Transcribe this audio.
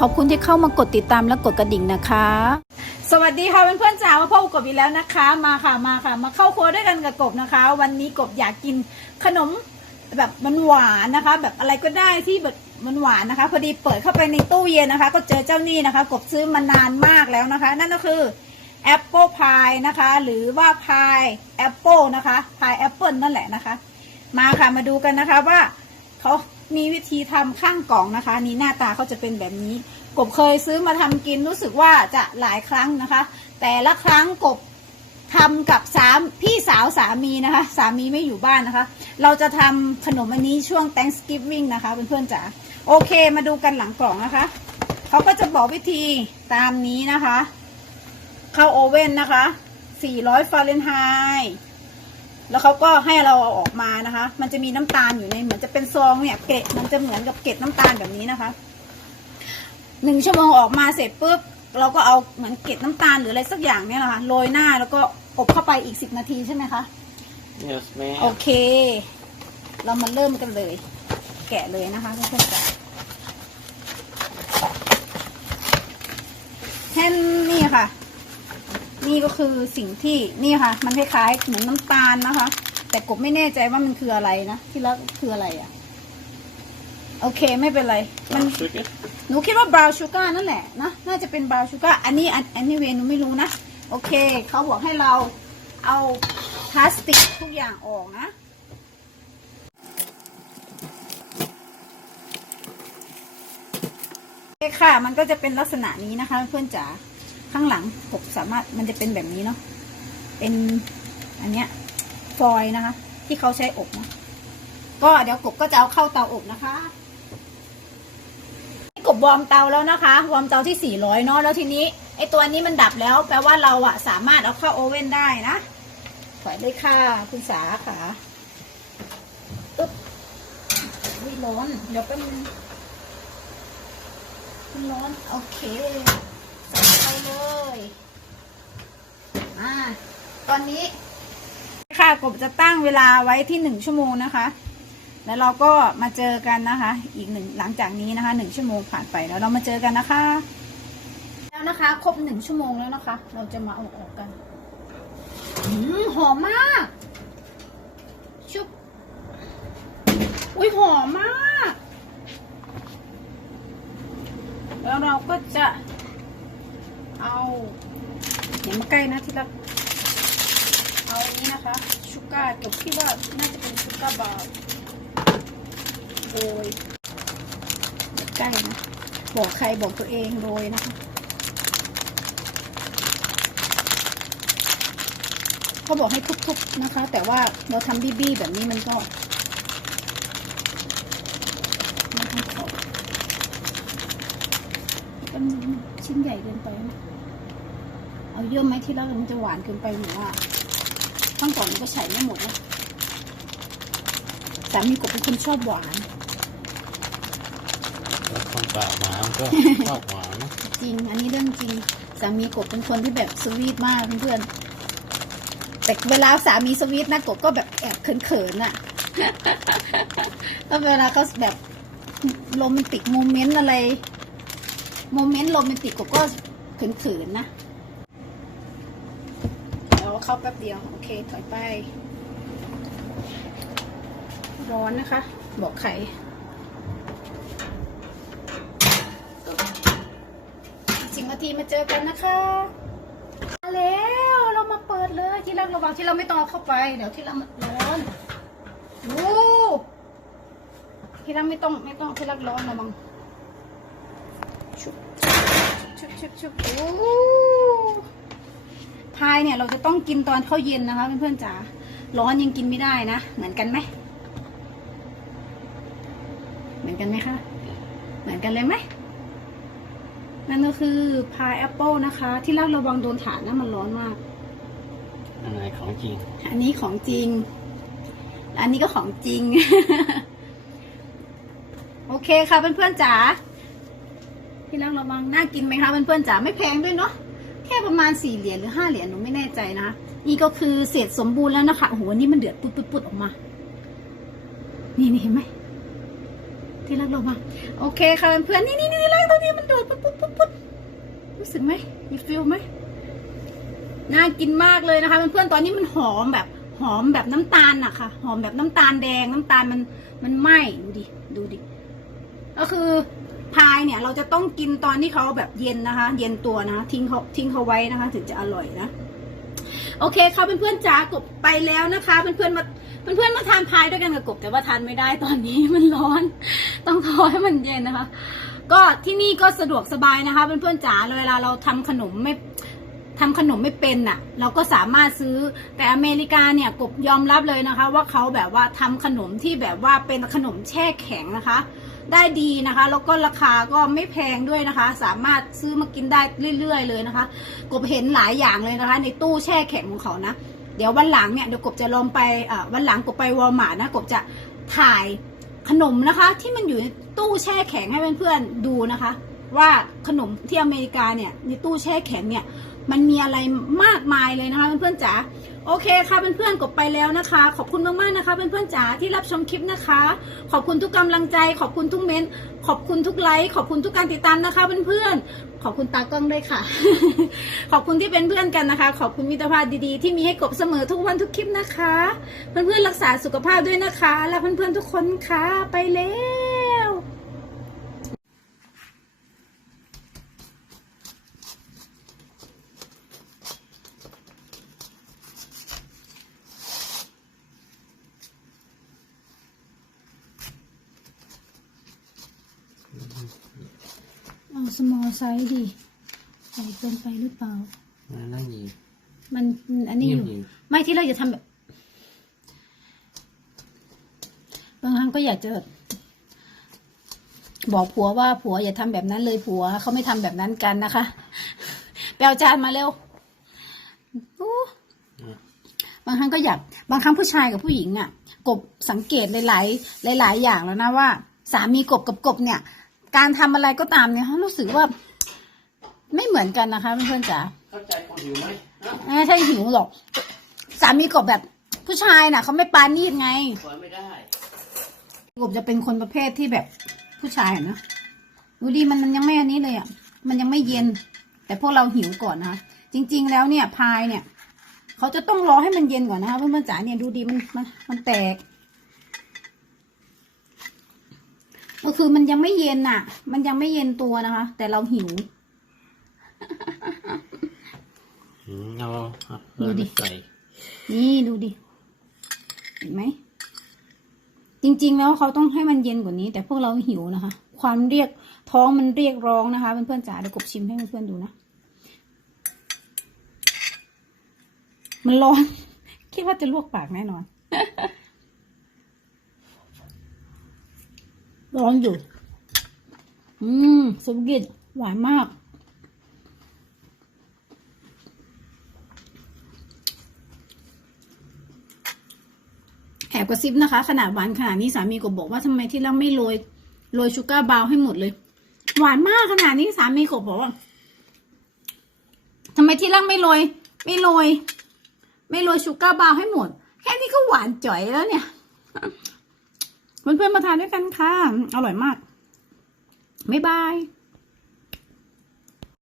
ขอบคุณที่เข้ามากดติดตามและกดกระดิ่งนะคะ สวัสดีค่ะเพื่อนๆจ๋ามาพบกับกบอีกแล้วนะคะ มาค่ะมาค่ะ มาเข้าครัวด้วยกันกับกบนะคะ วันนี้กบอยากกินขนมแบบมันหวานนะคะ แบบอะไรก็ได้ที่แบบมันหวานนะคะ พอดีเปิดเข้าไปในตู้เย็นนะคะ ก็เจอเจ้านี่นะคะ กบซื้อมานานมากแล้วนะคะ นั่นก็คือแอปเปิลพายนะคะ หรือว่าพายแอปเปิลนะคะพายแอปเปิลนั่นแหละนะคะ มาค่ะมาดูกันนะคะว่าเขา มีวิธีทำข้างกล่องนะคะนี่หน้าตาเขาจะเป็นแบบนี้ กบเคยซื้อมาทำกินรู้สึกว่าจะหลายครั้งนะคะ แต่ละครั้งกบทำกับสามพี่สาวสามีนะคะ สามีไม่อยู่บ้านนะคะ เราจะทำขนมอันนี้ช่วง Thanksgiving นะคะเพื่อนๆจ๋าโอเคมาดูกันหลังกล่องนะคะเขาก็จะบอกวิธีตามนี้นะคะ เข้าโอเว่นนะคะ 400ฟาเรนไฮต์ แล้วเขาก็ให้เราเอาออกมานะคะ มันจะมีน้ำตาลอยู่ในเหมือนจะเป็นซองเนี่ย เกล็ดมันจะเหมือนกับเกล็ดน้ำตาลแบบนี้นะคะหนึ่งชั่วโมงออกมาเสร็จปุ๊บเราก็เอาเหมือนเกล็ดน้ำตาลหรืออะไรสักอย่างเนี่ยนะคะโรยหน้าแล้วก็อบเข้าไปอีกสิบนาทีใช่ไหมคะ Yes, โอ ma'am. เค เรามาเริ่มกันเลย แกะเลยนะคะเพื่อนๆจ๋าแท่นนี่ค่ะ นี่ก็คือสิ่งที่นี่ค่ะ มันคล้ายๆเหมือนน้ำตาลนะคะ แต่กบไม่แน่ใจว่ามันคืออะไรนะที่แล้วคืออะไรอะ่ะ โอเคไม่เป็นไร มัน Brown sugar. หนูคิดว่าบราวน์ชูการ์นั่นแหละนะน่าจะเป็นบราวน์ชูการ์อันนี้อันอันนี้เวหนูไม่รู้นะโอเคเขาบอกให้เราเอาพลาสติกทุกอย่างออกนะโอเคค่ะ มันก็จะเป็นลักษณะนี้นะคะเพื่อนจ๋า ข้างหลังกบสามารถมันจะเป็นแบบนี้เนาะเป็นอันเนี้ยฟอยนะคะ ที่เขาใช้อบนะก็เดี๋ยวกบก็จะเอาเข้าเตาอบนะคะกบวอร์มเตาแล้วนะคะวอร์มเตาที่ 400 เนาะแล้วทีนี้ไอตัวนี้มันดับแล้ว แปลว่าเราอะสามารถเอาเข้าโอเว่นได้นะถอยเลยค่ะ คุณสาค่ะอึ๊บร้อน เดี๋ยวเป็นร้อน โอเค ใส่ไปเลยอ่าตอนนี้ค่ะกบจะตั้งเวลาไว้ที่หนึ่งชั่วโมงนะคะ แล้วเราก็มาเจอกันนะคะ อีกหนึ่งหลังจากนี้นะคะหนึ่งชั่วโมงผ่านไปแล้วเรามาเจอกันนะคะ แล้วนะคะ ครบหนึ่งชั่วโมงแล้วนะคะ เราจะมาเอาออกกันอืมหอมมาก ชุบอุ้ยหอมมาก แล้วเราก็จะ เอาเห็นมาใกล้นะที่รักเอาอันนี้นะคะชูการ์จบที่ว่าน่าจะเป็นชูการ์บาร์โรยใกล้นะบอกใครบอกตัวเองโรยนะคะเขาบอกให้ทุบๆนะคะ แต่ว่าเราทำบี้ๆแบบนี้มันก็ไม่ค่อยเข้าเป็น ชิ้นใหญ่เกินไปนะเอาเยอะไหมที่แล้วมันจะหวานเกินไปหนูว่าข้างก่อนมันก็ใส่ไม่หมดนะสามีกบเป็นคนชอบหวานแล้วคนปากหมามันก็ชอบหวานนะจริง อันนี้เรื่องจริงสามีกบเป็นคนที่แบบสวีทมากเพื่อนๆแต่เวลาสามีสวีทนะกบก็แบบแอบเขินๆน่ะแล้วเวลาเขาแบบโรแมนติกโมเมนต์อะไร โมเมนต์โรแมนติกกก็เขินๆนะเดี๋ยวเข้าแป๊บเดียว โอเคถอยไป ร้อนนะคะ บอกไข่สิบนาทีมาเจอกันนะคะมาแล้วเรามาเปิดเลยที่รักระวังที่เราไม่ต้องเอาเข้าไป เดี๋ยวที่เรักมันร้อนโอ้ที่รักไม่ต้องไม่ต้องที่รักร้อนระวัง ชุบชุบชุบชุบโอ้พายเนี่ยเราจะต้องกินตอนเข้าเย็นนะคะเพื่อนๆจ๋าร้อนยังกินไม่ได้นะ เหมือนกันไหมเหมือนกันไหมคะเหมือนกันเลยไหมนั่นก็คือพายแอปเปิลนะคะ ที่รักระวังโดนฐานนะมันร้อนมากอันไหนของจริง อันนี้ของจริง อันนี้ก็ของจริง โอเคค่ะเพื่อนๆจ๋า ที่รักระวังน่ากินไหมคะเพื่อนๆจ๋าไม่แพงด้วยเนาะแค่ประมาณสี่เหรียญหรือห้าเหรียญหนูไม่แน่ใจนะคะนี่ก็คือเสร็จสมบูรณ์แล้วนะคะโอ้โหอันนี่มันเดือดปุดๆออกมา นี่นี่เห็นไหมที่รักระวังโอเคค่ะเพื่อนๆนี่นี่นี่เลยตอนนี้มันเดือดปุรู้สึกไหมมีฟิลไหมน่ากินมากเลยนะคะเพื่อนๆตอนนี้มันหอมแบบหอมแบบน้ำตาลอะค่ะ หอมแบบน้ำตาลแดงน้ำตาลมันมันไหม้ดูดิดูดิก็คือ เนี่ย เราจะต้องกินตอนที่เขาแบบเย็นนะคะ เย็นตัวนะทิ้งเขาทิ้งเขาไว้นะคะ ถึงจะอร่อยนะโอเคค่ะเพื่อนๆจ๋ากบไปแล้วนะคะเพื่อนๆมาเพื่อนๆมาทานพายด้วยกันกับกบแต่ว่าทานไม่ได้ตอนนี้มันร้อน ต้องรอให้มันเย็นนะคะ ก็ที่นี่ก็สะดวกสบายนะคะเพื่อนๆจ๋าเวลาเราทำขนมไม่ทำขนมไม่เป็นน่ะ เราก็สามารถซื้อแต่อเมริกาเนี่ยกบยอมรับเลยนะคะ ว่าเขาแบบว่าทำขนมที่แบบว่าเป็นขนมแช่แข็งนะคะ ได้ดีนะคะ แล้วก็ราคาก็ไม่แพงด้วยนะคะ สามารถซื้อมากินได้เรื่อย ๆ เลยนะคะ กบเห็นหลายอย่างเลยนะคะ ในตู้แช่แข็งของเขานะ เดี๋ยววันหลังเนี่ยเดี๋ยวกบจะลองไปวันหลังกบไปวอลมาร์ทนะกบจะถ่ายขนมนะคะ ที่มันอยู่ในตู้แช่แข็งให้เพื่อนๆดูนะคะ ว่าขนมที่อเมริกาเนี่ยในตู้แช่แข็งเนี่ยมันมีอะไรมากมายเลยนะคะเพื่อนๆจ๋าโอเคค่ะเพื่อนๆกบไปแล้วนะคะ ขอบคุณมากๆนะคะเพื่อนๆจ๋าที่รับชมคลิปนะคะ ขอบคุณทุกกำลังใจ ขอบคุณทุกเม้นต์ขอบคุณทุกไลค์ขอบคุณทุกการติดตามนะคะเพื่อนๆขอบคุณตากล้องด้วยค่ะ ขอบคุณที่เป็นเพื่อนกันนะคะ ขอบคุณมิตรภาพดีๆ ที่มีให้กบเสมอทุกวันทุกคลิปนะคะ เพื่อนๆรักษาสุขภาพด้วยนะคะและเพื่อนๆทุกคนค่ะไปแล้ว เอา small size ดิใส่เกินไปหรือเปล่ามานั่งยิงมันมันอันนี้อยู่ยิงไม่ที่เราจะทำแบบ บางครั้งก็อยากจะบอกผัวว่าผัวอย่าทำแบบนั้นเลยผัวเขาไม่ทำแบบนั้นกันนะคะไปเอาจานมาเร็วอู้บางครั้งก็อยากบางครั้งผู้ชายกับผู้หญิงอะ กบสังเกตหลาย ๆ หลาย ๆ อย่างแล้วนะว่า สามีกบกับกบเนี่ย การทำอะไรก็ตามเนี่ยเขารู้สึกว่า ไม่เหมือนกันนะคะเพื่อนๆจ๋าเข้าใจคนหิวไหมฮะไม่ใช่หิวหรอก สามีกบแบบผู้ชายน่ะเขาไม่ปานีดไงปล่อยไม่ได้กบจะเป็นคนประเภทที่แบบผู้ชายอะนะดูดีมันมันยังไม่อันนี้เลยอะมันยังไม่เย็น แต่พวกเราหิวก่อนนะคะจริง ๆ แล้วเนี่ยพายเนี่ย เขาจะต้องรอให้มันเย็นก่อนนะคะเพื่อนๆจ๋าเนี่ยดูดีมันมันมันแตก ก็คือมันยังไม่เย็นน่ะ มันยังไม่เย็นตัวนะคะ แต่เราหิว อืมเอาดูดิ ใส่นี่ดูดิ เห็นไหม จริงๆแล้วเขาต้องให้มันเย็นกว่านี้ แต่พวกเราหิวนะคะ ความเรียกท้องมันเรียกร้องนะคะเพื่อนๆจ๋าเดี๋ยวกบชิมให้เพื่อนๆดูนะ มันร้อน คิดว่าจะลวกปากแน่นอน ร้อนอยู่ อืมสุกิตหวานมาก แอบกระซิบนะคะ ขนาดหวานขนาดนี้สามีก็บอกว่าทำไมที่เราไม่โรยโรยชูการ์บาวให้หมดเลย หวานมากขนาดนี้สามีก็บอกว่าทำไมที่เราไม่โรย ไม่โรย ไม่โรยชูการ์บาวให้หมด แค่นี้ก็หวานจ่อยแล้วเนี่ย เพื่อนๆมาทานด้วยกันค่ะ อร่อยมาก บ๊ายบาย